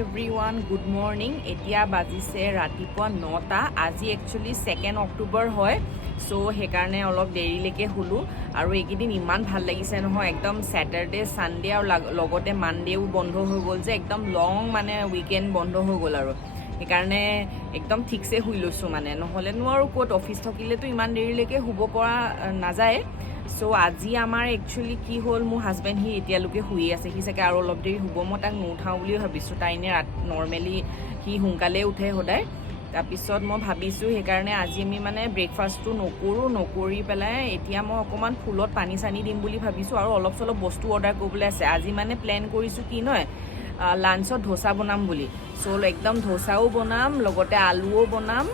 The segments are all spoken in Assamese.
এভৰিৱান গুড মৰ্নিং এতিয়া বাজিছে ৰাতিপুৱা 9টা আজি একচুৱেলি 2 অক্টোবৰ হয় সো সেইকাৰণে অলপ দেৰিলৈকে শুলো আৰু এইকেইদিন ইমান ভাল লাগিছে নহয় একদম স্যাটাৰডে সানডে আৰু লগতে মানডেও বন্ধ হৈ গ'ল যে একদম লং মানে উইকেণ্ড বন্ধ হৈ গ'ল আৰু সেইকাৰণে একদম ঠিকছে শুই লৈছোঁ মানে নহ'লেনো আৰু ক'ত অফিচ থাকিলেতো ইমান দেৰিলৈকে শুব পৰা নাযায় সো আজি আমাৰ একচুৱেলি কি হ'ল মোৰ হাজবেণ্ড সি এতিয়ালৈকে শুই আছে সি চাগে আৰু অলপ দেৰি শুব মই তাক নুঠাওঁ বুলি ভাবিছোঁ তাই এনে নৰ্মেলি সি সোনকালে উঠে সদায় তাৰপিছত মই ভাবিছোঁ সেইকাৰণে আজি আমি মানে ব্ৰেকফাষ্টটো নকৰি পেলাই এতিয়া মই অকণমান ফুলত পানী চানি দিম বুলি ভাবিছোঁ আৰু অলপ চলপ বস্তু অৰ্ডাৰ কৰিবলৈ আছে আজি মানে প্লেন কৰিছোঁ কি নহয় লাঞ্চত ধোচা বনাম বুলি সো একদম ধোচাও বনাম লগতে আলুও বনাম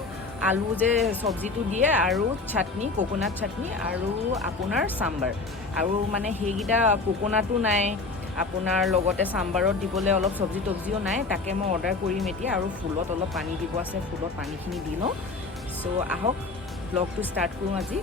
আলু যে চব্জিটো দিয়ে আৰু চাটনি কোকোনাট চাটনি আৰু আপোনাৰ সাম্বাৰ আৰু মানে সেইকেইটা কোকোনাটো নাই আপোনাৰ লগতে সাম্বাৰত দিবলৈ অলপ চব্জি তব্জিও নাই তাকে মই অৰ্ডাৰ কৰিম এতিয়া আৰু ফুলত অলপ পানী দিব আছে ফুলত পানীখিনি দি লওঁ সো আহক ব্লগটো ষ্টাৰ্ট কৰোঁ আজি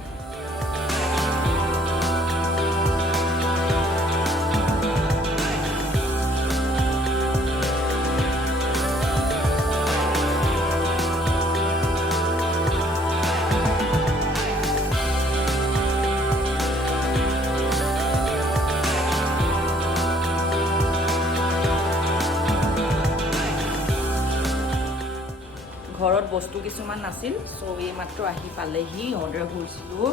ঘৰত বস্তু কিছুমান নাছিল সো এই মাত্ৰ আহি পালেহি অৰ্ডাৰ কৰিছিলোঁ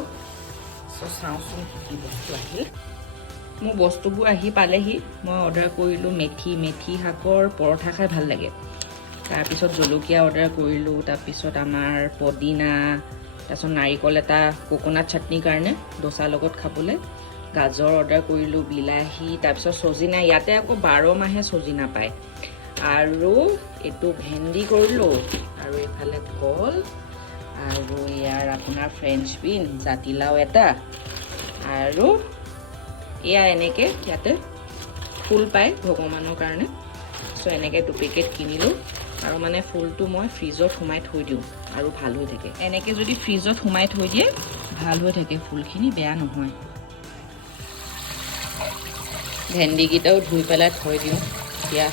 সো চাওঁচোন কি বস্তু আহিল মোৰ বস্তুবোৰ আহি পালেহি মই অৰ্ডাৰ কৰিলোঁ মেথি শাকৰ পৰঠা খাই ভাল লাগে তাৰপিছত জলকীয়া অৰ্ডাৰ কৰিলোঁ তাৰপিছত আমাৰ পদিনা তাৰপিছত নাৰিকল এটা কোকোনাট চাটনিৰ কাৰণে ডোচাৰ লগত খাবলৈ গাজৰ অৰ্ডাৰ কৰিলোঁ বিলাহী তাৰপিছত চজিনা ইয়াতে আকৌ 12 মাহে চজিনা পায় আৰু এইটো ভেন্দি কৰিলোঁ আৰু এইফালে কল আৰু ইয়াৰ আপোনাৰ ফ্ৰেঞ্চ বিন জাতিলাও এটা আৰু এয়া এনেকৈ ইয়াতে ফুল পায় ভগৱানৰ কাৰণে সো এনেকৈ 2 পেকেট কিনিলোঁ আৰু মানে ফুলটো মই ফ্ৰিজত সোমাই থৈ দিওঁ আৰু ভাল হৈ থাকে এনেকৈ যদি ফ্ৰিজত সোমাই থৈ দিয়ে ভাল হৈ থাকে ফুলখিনি বেয়া নহয় ভেন্দিকেইটাও ধুই পেলাই থৈ দিওঁ এতিয়া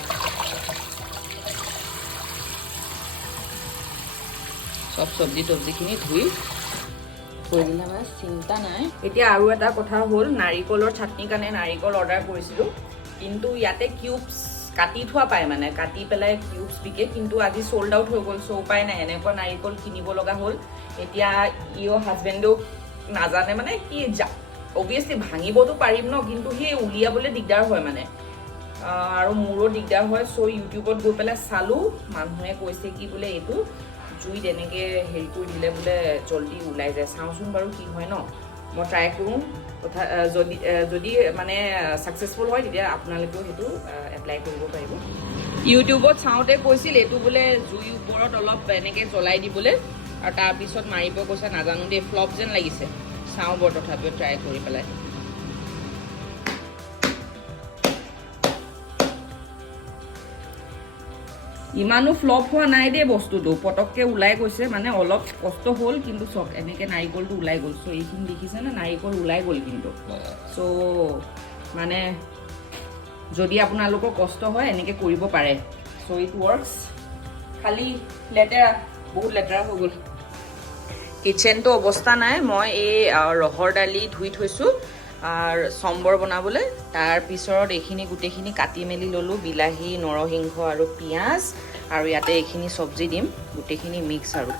সব চব্জি তব্জিখিনি ধুই থৈ দিলে মানে চিন্তা নাই এতিয়া আৰু এটা কথা হ'ল নাৰিকলৰ চাটনিৰ কাৰণে নাৰিকল অৰ্ডাৰ কৰিছিলোঁ কিন্তু ইয়াতে কিউবছ কাটি থোৱা পায় মানে কাটি পেলাই কিউবছ বিকে কিন্তু আজি সোল্ড আউট হৈ গ'ল সো উপায় নাই এনেকুৱা নাৰিকল কিনিব লগা হ'ল এতিয়া ইও হাজবেণ্ডেও নাজানে মানে কি অবভিয়াছলি ভাঙিবতো পাৰিম ন কিন্তু সেই উলিয়াবলৈ দিগদাৰ হয় মানে আৰু মোৰো দিগদাৰ হয় সো ইউটিউবত গৈ পেলাই চালোঁ মানুহে কৈছে কি বোলে এইটো জুইত এনেকৈ হেৰি কৰি দিলে বোলে জল্দি ওলাই যায় চাওঁচোন বাৰু কি হয় ন মই ট্ৰাই কৰোঁ কথা যদি মানে ছাকচেছফুল হয় তেতিয়া আপোনালোকেও সেইটো এপ্লাই কৰিব পাৰিব ইউটিউবত চাওঁতে কৈছিল এইটো বোলে জুইৰ ওপৰত অলপ এনেকৈ জ্বলাই দিবলৈ আৰু তাৰপিছত মাৰিব কৈছে নাজানো দেই ফ্লপ যেন লাগিছে চাওঁ বৰ তথাপিও ট্ৰাই কৰি পেলাই ইমানো ফ্লপ হোৱা নাই দেই বস্তুটো পটককৈ ওলাই গৈছে মানে অলপ কষ্ট হ'ল কিন্তু চব এনেকৈ নাৰিকলটো ওলাই গ'ল চ' এইখিনি দেখিছে নে নাৰিকল ওলাই গ'ল কিন্তু চ' মানে যদি আপোনালোকৰ কষ্ট হয় এনেকৈ কৰিব পাৰে চ' ইট ৱৰ্কছ খালি লেতেৰা বহুত লেতেৰা হৈ গ'ল কিটচেনটো অৱস্থা নাই মই এই ৰহৰ দালি ধুই থৈছোঁ আৰু সম্বৰ বনাবলৈ তাৰপিছত এইখিনি গোটেইখিনি কাটি মেলি ল'লোঁ বিলাহী নৰসিংহ আৰু পিঁয়াজ আৰু ইয়াতে এইখিনি চব্জি দিম গোটেইখিনি মিক্স আৰু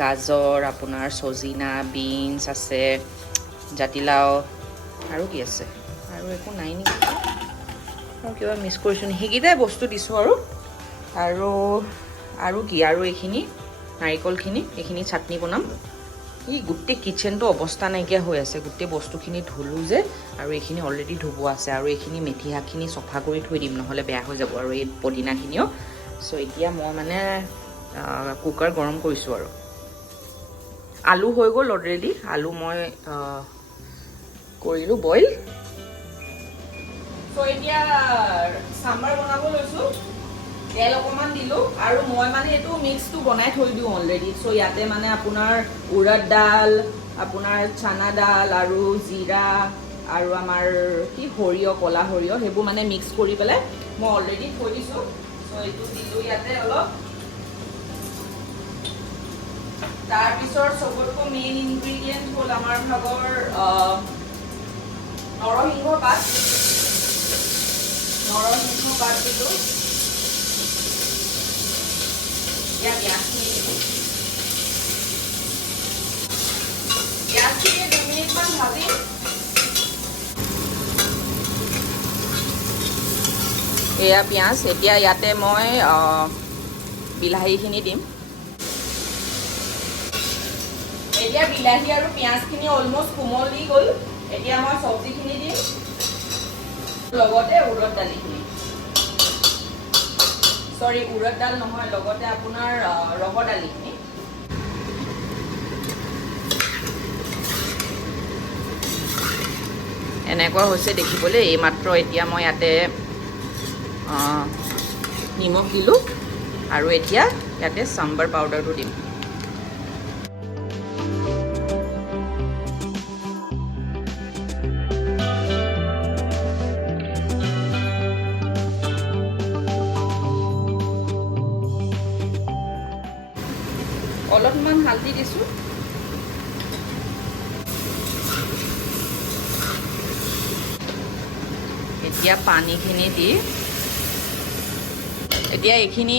গাজৰ আপোনাৰ চজিনা বিনছ আছে জাতিলাও আৰু কি আছে আৰু একো নাই নেকি আৰু কিবা মিক্স কৰিছোঁ নেকি সেইকেইটাই বস্তু দিছোঁ আৰু কি আৰু এইখিনি নাৰিকলখিনি এইখিনি চাটনি বনাম এই গোটেই কিটচেনটো অৱস্থা নাইকিয়া হৈ আছে গোটেই বস্তুখিনি ধুলোঁ যে আৰু এইখিনি অলৰেডি ধুব আছে আৰু এইখিনি মেথি শাকখিনি চফা কৰি থৈ দিম নহ'লে বেয়া হৈ যাব আৰু এই পদিনাখিনিও চ' এতিয়া মই মানে কুকাৰ গৰম কৰিছোঁ আৰু আলু হৈ গ'ল অলৰেডি আলু মই কৰিলোঁ বইল চ' এতিয়া সাম্বাৰ বনাব লৈছোঁ তেল অকণমান দিলোঁ আৰু মই মানে এইটো মিক্সটো বনাই থৈ দিওঁ অলৰেডি চ' ইয়াতে মানে আপোনাৰ উৰদ ডাল আপোনাৰ চানা ডাল আৰু জিৰা আৰু আমাৰ কি সৰিয়হ কলা সৰিয়হ সেইবোৰ মানে মিক্স কৰি পেলাই মই অলৰেডি থৈ দিছোঁ চ' এইটো দিলোঁ ইয়াতে অলপ তাৰপিছত চবতকৈ মেইন ইনগ্ৰিডিয়েণ্ট হ'ল আমাৰ ভাগৰ নৰসিংহ পাত দিলোঁ ইয়াত পিঁয়াজখিনি দিলোঁ পিঁয়াজখিনি 2 মিনিটমান ভাজিম এয়া পিঁয়াজ এতিয়া ইয়াতে মই বিলাহীখিনি দিম এতিয়া বিলাহী আৰু পিঁয়াজখিনি অলমষ্ট কোমলি গ'ল এতিয়া মই চব্জিখিনি দিম লগতে উৰদ দালিখিনি সৰি উৰদ দাল নহয় লগতে আপোনাৰ ৰহৰ দালিখিনি এনেকুৱা হৈছে দেখিবলৈ এইমাত্ৰ এতিয়া মই ইয়াতে নিমখ দিলোঁ আৰু এতিয়া ইয়াতে চাম্বাৰ পাউডাৰটো দিম অলপমান হালধি দিছোঁ এতিয়া পানীখিনি দি এতিয়া এইখিনি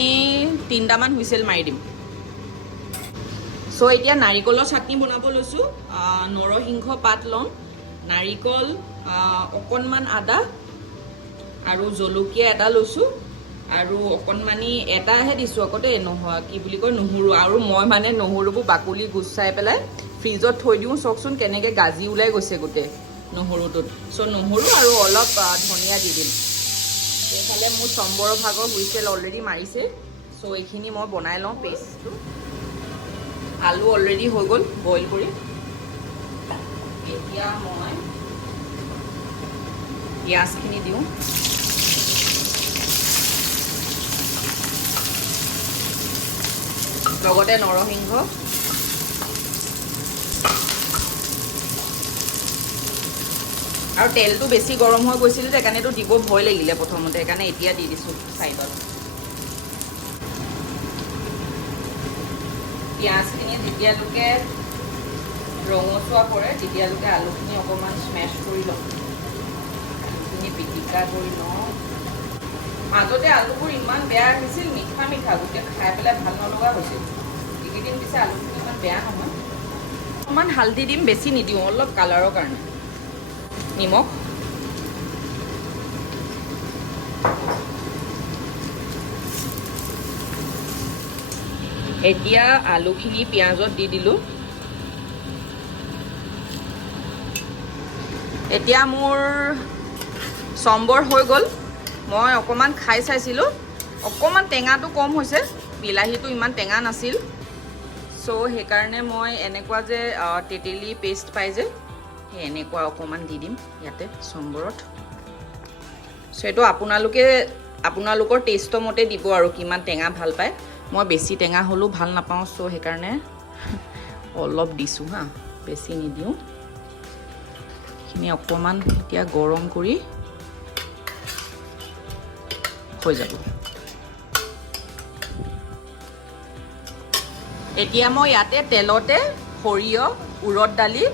3টামান হুইচেল মাৰি দিম চ' এতিয়া নাৰিকলৰ চাটনি বনাব লৈছোঁ নৰসিংহ পাত ল'ম নাৰিকল অকণমান আদা আৰু জলকীয়া এটা লৈছোঁ আৰু অকণমানি এটাহে দিছোঁ আকৌ দেই নহয় কি বুলি কয় নহৰু আৰু মই মানে নহৰুবোৰ বাকলি গুচাই পেলাই ফ্ৰিজত থৈ দিওঁ চাওকচোন কেনেকৈ গাজি ওলাই গৈছে গোটেই নহৰুটোত চ' নহৰু আৰু অলপ ধনিয়া দি দিম এইফালে মোৰ চম্বৰৰ ভাগৰ হুইচেল অলৰেডি মাৰিছে চ' এইখিনি মই বনাই লওঁ পেষ্টটো আলু অলৰেডি হৈ গ'ল বইল কৰি এতিয়া মই পিঁয়াজখিনি দিওঁ লগতে নৰসিংহ আৰু তেলটো বেছি গৰম হৈ গৈছিল যে সেইকাৰণেতো দিব ভয় লাগিলে প্ৰথমতে সেইকাৰণে এতিয়া দি দিছোঁ চাইডত পিঁয়াজখিনি যেতিয়ালৈকে ৰঙচুৱা পৰে তেতিয়ালৈকে আলুখিনি অকণমান স্মেছ কৰি লওঁ আলুখিনি পিটিকা কৰি লওঁ মাজতে আলুবোৰ ইমান বেয়া হৈছিল মিঠা মিঠা গোটেই খাই পেলাই ভাল নলগা হৈছিল এইকেইদিন পিছে আলুখিনি ইমান বেয়া নহয় অকণমান হালধি দিম বেছি নিদিওঁ অলপ কালাৰৰ কাৰণে নিমখ এতিয়া আলুখিনি পিঁয়াজত দি দিলোঁ এতিয়া মোৰ চম্বৰ হৈ গ'ল মই অকণমান খাই চাইছিলোঁ অকণমান টেঙাটো কম হৈছে বিলাহীটো ইমান টেঙা নাছিল চ' সেইকাৰণে মই এনেকুৱা যে তেতেলী পেষ্ট পাই যে সেই এনেকুৱা অকণমান দি দিম ইয়াতে চম্বৰত চ' এইটো আপোনালোকৰ টেষ্টৰ মতে দিব আৰু কিমান টেঙা ভাল পায় মই বেছি টেঙা হ'লেও ভাল নাপাওঁ চ' সেইকাৰণে অলপ দিছোঁ হা বেছি নিদিওঁ এইখিনি অকণমান এতিয়া গৰম কৰি হৈ যাব এতিয়া মই ইয়াতে তেলতে সৰিয়হ উৰদ দালি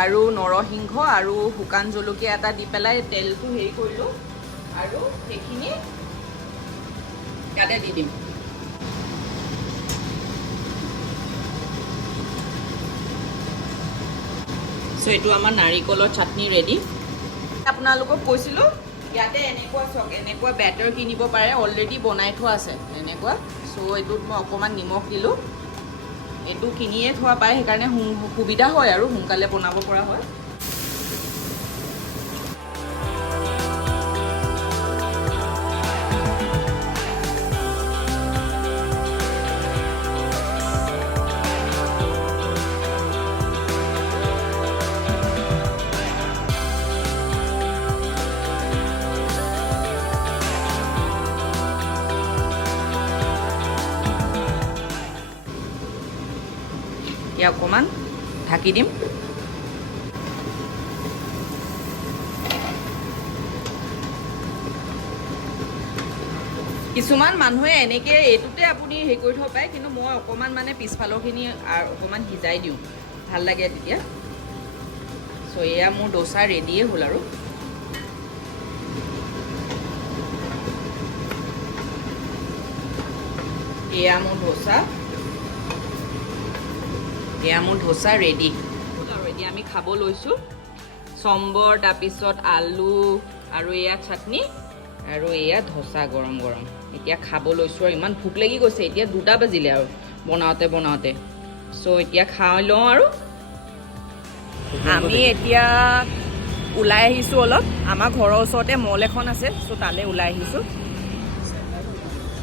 আৰু নৰসিংহ আৰু শুকান জলকীয়া এটা দি পেলাই তেলটো হেৰি কৰিলোঁ আৰু সেইখিনি ইয়াতে দি দিম চ' এইটো আমাৰ নাৰিকলৰ চাটনি ৰেডি আপোনালোকক কৈছিলোঁ ইয়াতে এনেকুৱা চাওক এনেকুৱা বেটাৰ কিনিব পাৰে অলৰেডি বনাই থোৱা আছে এনেকুৱা চ' এইটোত মই অকণমান নিমখ দিলোঁ এইটো কিনিয়ে থোৱা পায় সেইকাৰণে সুবিধা হয় আৰু সোনকালে বনাব পৰা হয় এতিয়া অকণমান ঢাকি দিম কিছুমান মানুহে এনেকৈ এইটোতে আপুনি হেৰি কৰি থব পাৰে, কিন্তু মই অকণমান মানে পিছফালৰখিনি অকণমান সিজাই দিওঁ, ভাল লাগে তেতিয়া। চ' এয়া মোৰ ডোচা ৰেডিয়ে হ'ল আৰু। এয়া মোৰ ডোচা ৰেডি হ'ল আৰু এতিয়া আমি খাব লৈছোঁ। চম্বৰ, তাৰপিছত আলু আৰু এয়া চাটনি আৰু এয়া ডোচা গৰম গৰম। এতিয়া খাব লৈছোঁ আৰু ইমান ভোক লাগি গৈছে, এতিয়া 2টা বাজিলে আৰু বনাওঁতে। চ' এতিয়া খাই লওঁ আৰু। আমি এতিয়া ওলাই আহিছোঁ অলপ, আমাৰ ঘৰৰ ওচৰতে মল এখন আছে, চ' তালৈ ওলাই আহিছোঁ।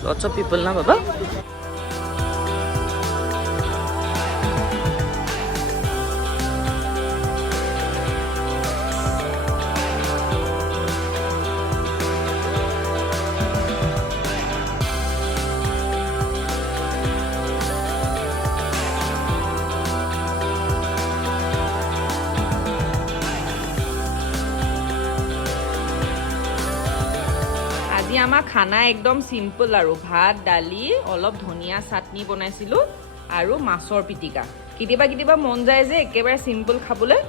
লটছ অফ পিপল না বাবা। আজি আমাৰ খানা একদম চিম্পল আৰু ভাত, দালি, অলপ ধনিয়া চাটনি বনাইছিলোঁ আৰু মাছৰ পিটিকা। কেতিয়াবা মন যায় যে একেবাৰে চিম্পল খাবলৈ।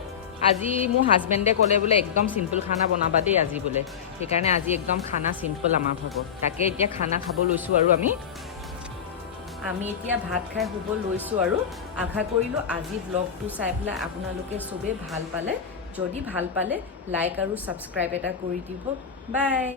আজি মোৰ হাজবেণ্ডে ক'লে বোলে একদম চিম্পল খানা বনাবা দেই আজি বোলে, সেইকাৰণে আজি একদম খানা চিম্পল আমাৰ ভাব। তাকে এতিয়া খানা খাব লৈছোঁ আৰু আমি এতিয়া ভাত খাই শুব লৈছোঁ আৰু। আশা কৰিলোঁ আজি ব্লগটো চাই পেলাই আপোনালোকে চবেই ভাল পালে। যদি ভাল পালে লাইক আৰু ছাবস্ক্ৰাইব এটা কৰি দিব। বাই।